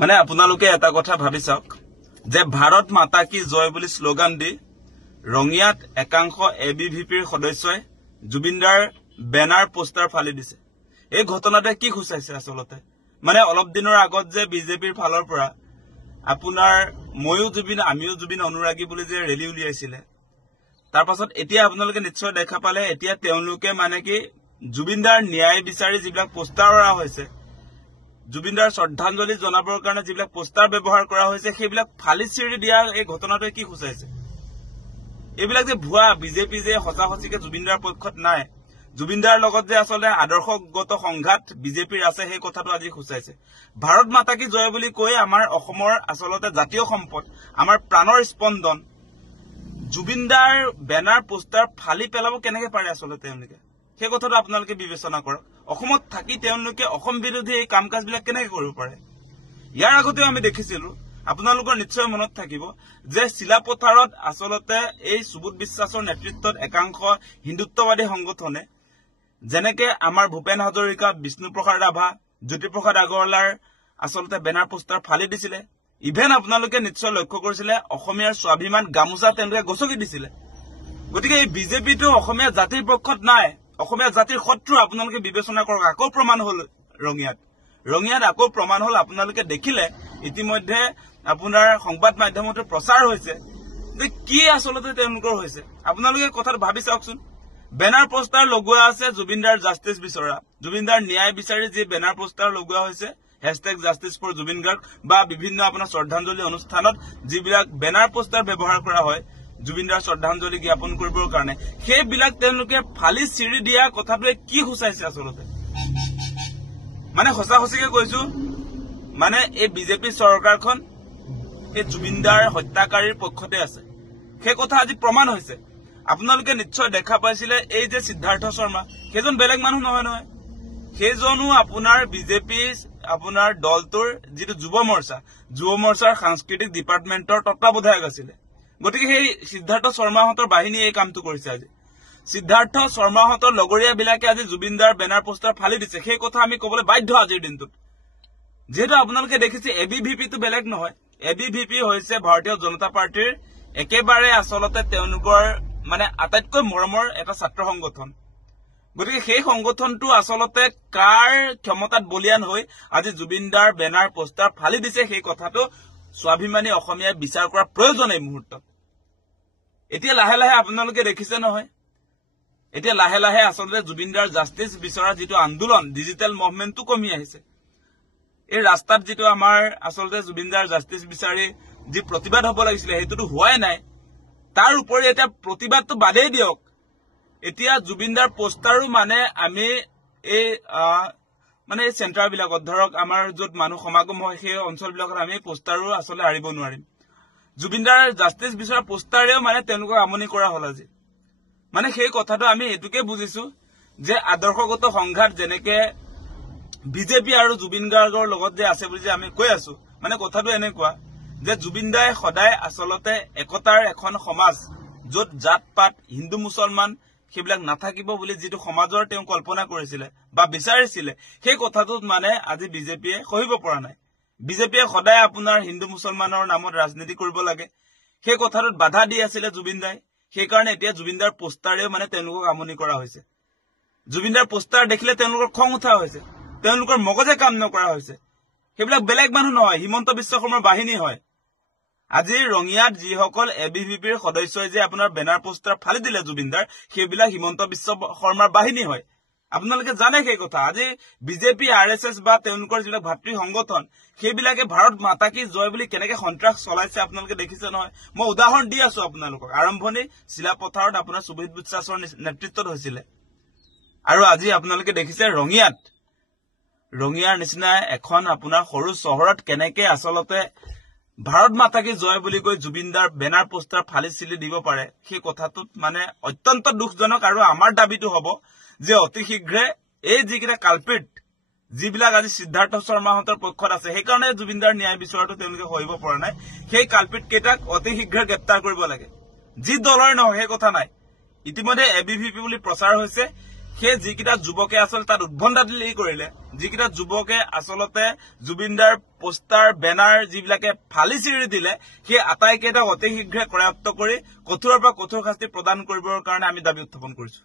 মানে আপোনালোকে এটা কথা ভাবি চাওক যে ভাৰত মাতা কি জয় বুলি স্লোগান দি ৰঙিয়াত একাংশ এবিভিপিৰ সদস্যই জুবিনদাৰ বেনাৰ পোষ্টাৰ ফালি দিছে। এই ঘটনাতে কি খুচাইছে আসলতে মানে অলপ দিনৰ আগত যে বিজেপিৰ ফালৰ পৰা আপোনাৰ ময়ো জুবিন আমিও জুবিন অনুৰাগী বুলি যে ৰেলী উলিয়াইছিলে তাৰ পাছত এতিয়া আপোনালোকে নিশ্চয় দেখা পালে এতিয়া তেওঁলোকে মানে কি জুবিনদাৰ ন্যায় বিচাৰি যিবিলাক পোষ্টাৰ কৰা হৈছে জুবিনদাৰ শ্ৰদ্ধাঞ্জলি জনাবৰ কাৰণে যিবিলাক পোষ্টাৰ ব্যৱহাৰ কৰা হৈছে সেইবিলাক ফালি চিৰি দিয়া এই ঘটনাটোৱে কি খুচাইছে এইবিলাক যে ভুৱা বিজেপি যে হতাহতিকে জুবিনদাৰ পক্ষত নাই জুবিনদাৰ লগত যে আসলে আদৰ্শগত সংঘাত বিজেপিৰ আছে সেই কথাটো আজি খুচাইছে। ভাৰত মাতা কি জয় বুলি কৈ আমাৰ অসমৰ আসলতে জাতীয় সম্পদ আমাৰ প্ৰাণৰ স্পন্দন জুবিনদাৰ বেনাৰ পোষ্টাৰ ফালি পেলাব কেনেকৈ পাৰে আসলতে তেওঁলোকে সেই কথাটো আপোনালোকে বিবেচনা কৰক। অসমত থাকি তেওঁলোকে অসম বিৰোধী এই কাম কাজবিলাক কেনেকৈ কৰিব পাৰে। ইয়াৰ আগতেও আমি দেখিছিলো আপোনালোকৰ নিশ্চয় মনত থাকিব যে চিলাপথাৰত আসলতে এই সুবোধ বিশ্বাসৰ নেতৃত্বত একাংশ হিন্দুত্ববাদী সংগঠনে যেনেকে আমাৰ ভূপেন হাজৰিকা বিষ্ণুপ্ৰসাদ ৰাভা জ্যোতিপ্ৰসাদ আগৰৱালাৰ আসলতে বেনাৰ পোষ্টাৰ ফালি দিছিলে। ইভেন আপোনালোকে নিশ্চয় লক্ষ্য কৰিছিলে অসমীয়াৰ স্বাভিমান গামোচা তেওঁলোকে গছকি দিছিলে। গতিকে এই বিজেপিটো অসমীয়া জাতিৰ পক্ষত নাই অসমীয়া জাতিৰ শত্ৰু আপোনালোকে বিবেচনা কৰক। আকৌ প্ৰমাণ হল ৰঙিয়াত আকৌ প্ৰমাণ হল আপোনালোকে দেখিলে ইতিমধ্যে আপোনাৰ সংবাদ মাধ্যমতো প্ৰচাৰ হৈছে যে কি আসলতে তেওঁলোকৰ হৈছে আপোনালোকে কথাটো ভাবি চাওকচোন। বেনাৰ পোষ্টাৰ লগোৱা আছে জুবিনদাৰ জাষ্টিছ বিচৰা জুবিনদাৰ ন্যায় বিচাৰি যি বেনাৰ পোষ্টাৰ লগোৱা হৈছে #JusticeForJubinGarg বা বিভিন্ন আপোনাৰ শ্ৰদ্ধাঞ্জলি অনুষ্ঠানত যিবিলাক বেনাৰ পোষ্টাৰ ব্যৱহাৰ কৰা হয় জুবিনদাৰ শ্ৰদ্ধাঞ্জলি জ্ঞাপন কৰিবৰ কাৰণে সেইবিলাক তেওঁলোকে ফালি চিৰি দিয়া কথাটোৱে কি খুচাইছে আসলতে মানে সঁচাকে কৈছো মানে এই বিজেপি চৰকাৰখন এই জুবিনদাৰ হত্যাকাৰীৰ পক্ষতে আছে সেই কথা আজি প্ৰমাণ হৈছে। আপোনালোকে নিশ্চয় দেখা পাইছিলে এই যে সিদ্ধাৰ্থ শৰ্মা সেইজন বেলেগ মানুহ নহয় সেইজনো আপোনাৰ বিজেপি আপোনাৰ দলটোৰ যিটো যুৱ মৰ্চাৰ সাংস্কৃতিক ডিপাৰ্টমেণ্টৰ তত্ত্বাৱধায়ক আছিলে। গতিকে সেই সিদ্ধাৰ্থ শৰ্মাহঁতৰ বাহিনী এই কামটো কৰিছে। আজি সিদ্ধাৰ্থ শৰ্মাহঁতৰ লগৰীয়াবিলাকে আজি জুবিনদাৰ বেনাৰ পোষ্টাৰ ফালি দিছে সেই কথা আমি কবলৈ বাধ্য আজিৰ দিনটোত। যেহেতু আপোনালোকে দেখিছে এবিভিপিটো বেলেগ নহয় এবিভিপি হৈছে ভাৰতীয় জনতা পাৰ্টিৰ একেবাৰে আসলতে তেওঁলোকৰ মানে আটাইতকৈ মৰমৰ এটা ছাত্ৰ সংগঠন। গতিকে সেই সংগঠনটো আসলতে কাৰ ক্ষমতাত বলিয়ান হৈ আজি জুবিনদাৰ বেনাৰ পোষ্টাৰ ফালি দিছে সেই কথাটো স্বাভিমানী অসমীয়াই বিচাৰ কৰাৰ প্ৰয়োজন এই মুহূৰ্তত। এতিয়া লাহে লাহে আপোনালোকে দেখিছে নহয় এতিয়া লাহে লাহে আসলতে জুবিনদাৰ জাষ্টিছ বিচৰা যিটো আন্দোলন ডিজিটেল মুভমেণ্টটো কমি আহিছে। এই ৰাস্তাত যিটো আমাৰ আসলতে জুবিনদাৰ জাষ্টিছ বিচাৰি যি প্ৰতিবাদ হ'ব লাগিছিলে সেইটোতো হোৱাই নাই। তাৰ উপৰি এটা প্ৰতিবাদটো বাদেই দিয়ক এতিয়া জুবিনদাৰ পোষ্টাৰো মানে আমি এই মানে চেণ্টাৰ বিলাকত ধৰক আমাৰ য'ত মানুহ সমাগম হয় সেই অঞ্চলবিলাকত আমি পোষ্টাৰো আসলে আৰিব নোৱাৰিম। জুবিনদাৰ জাষ্টিছ বিচৰা পোষ্টাৰেও মানে তেওঁলোকক আমনি কৰা হল আজি। মানে সেই কথাটো আমি এটুকে বুজিছো যে আদৰ্শগত সংঘাত যেনেকে বিজেপি আৰু জুবিন গাৰ্গৰ লগত যে আছে বুলি যে আমি কৈ আছো মানে কথাটো এনেকুৱা যে জুবিনদাই সদায় আসলতে একতাৰ এখন সমাজ য'ত জাত পাত হিন্দু মুছলমান সেইবিলাক নাথাকিব বুলি যিটো সমাজৰ তেওঁ কল্পনা কৰিছিলে বা বিচাৰিছিলে সেই কথাটোত মানে আজি বিজেপিয়ে সহিব পৰা নাই। বিজেপিয়ে সদায় আপোনাৰ হিন্দু মুছলমানৰ নামত ৰাজনীতি কৰিব লাগে সেই কথাটোত বাধা দি আছিলে জুবিনদাই। সেইকাৰণে এতিয়া জুবিনদাৰ পোষ্টাৰেও মানে তেওঁলোকক আমনি কৰা হৈছে। জুবিনদাৰ পোষ্টাৰ দেখিলে তেওঁলোকৰ খং উঠা হৈছে তেওঁলোকৰ মগজে কাম নকৰা হৈছে। সেইবিলাক বেলেগ মানুহ নহয় হিমন্ত বিশ্ব শৰ্মাৰ বাহিনী হয়। আজি ৰঙিয়াত যিসকল এবিভিপিৰ সদস্যই যে আপোনাৰ বেনাৰ পোষ্টাৰ ফালি দিলে জুবিনদাৰ সেইবিলাক হিমন্ত বিশ্ব শৰ্মাৰ বাহিনী হয়। আপোনালোকে জানে সেই কথা। আজি বিজেপি RSS বা তেওঁলোকৰ যিবিলাক ভাতৃ সংগঠন সেইবিলাকে ভাৰত মাতা কি জয় বুলি কেনেকে সন্ত্ৰাস চলাইছে আপোনালোকে দেখিছে নহয়। মই উদাহৰণ দি আছো আপোনালোকক। আৰম্ভণি চিলাপথাৰত আপোনাৰ সুবোধ বিশ্বাসৰ নেতৃত্বত হৈছিলে আৰু আজি আপোনালোকে দেখিছে ৰঙিয়াৰ নিচিনা এখন আপোনাৰ সৰু চহৰত কেনেকে আচলতে ভাৰত মাতা কি জয় বুলি কৈ জুবিনদাৰ বেনাৰ পোষ্টাৰ ফালি চিলি দিব পাৰে সেই কথাটোত মানে অত্যন্ত দুখজনক। আৰু আমাৰ দাবীটো হ'ব যে অতি শীঘ্ৰে এই যিকেইটা কালপিট যিবিলাক আজি সিদ্ধাৰ্থ শৰ্মাহঁতৰ পক্ষত আছে সেইকাৰণে জুবিনদাৰ ন্যায় বিচৰাটো তেওঁলোকে সহিব পৰা নাই সেই কালপিট কেইটাক অতি শীঘ্ৰে গ্ৰেপ্তাৰ কৰিব লাগে। যি দলৰে নহয় সেই কথা নাই ইতিমধ্যে এবিভিপি বুলি প্ৰচাৰ হৈছে সেই যিকেইটা যুৱকে আচলতে তাত উদ্ভণ্ডালি কৰিলে যিকেইটা যুৱকে আচলতে জুবিনদাৰ পোষ্টাৰ বেনাৰ যিবিলাকে ফালি চিৰি দিলে সেই আটাইকেইটাক অতি শীঘ্ৰে কৰায়ত্ব কৰি কঠোৰৰ পৰা কঠোৰ শাস্তি প্ৰদান কৰিবৰ কাৰণে আমি দাবী উত্থাপন কৰিছো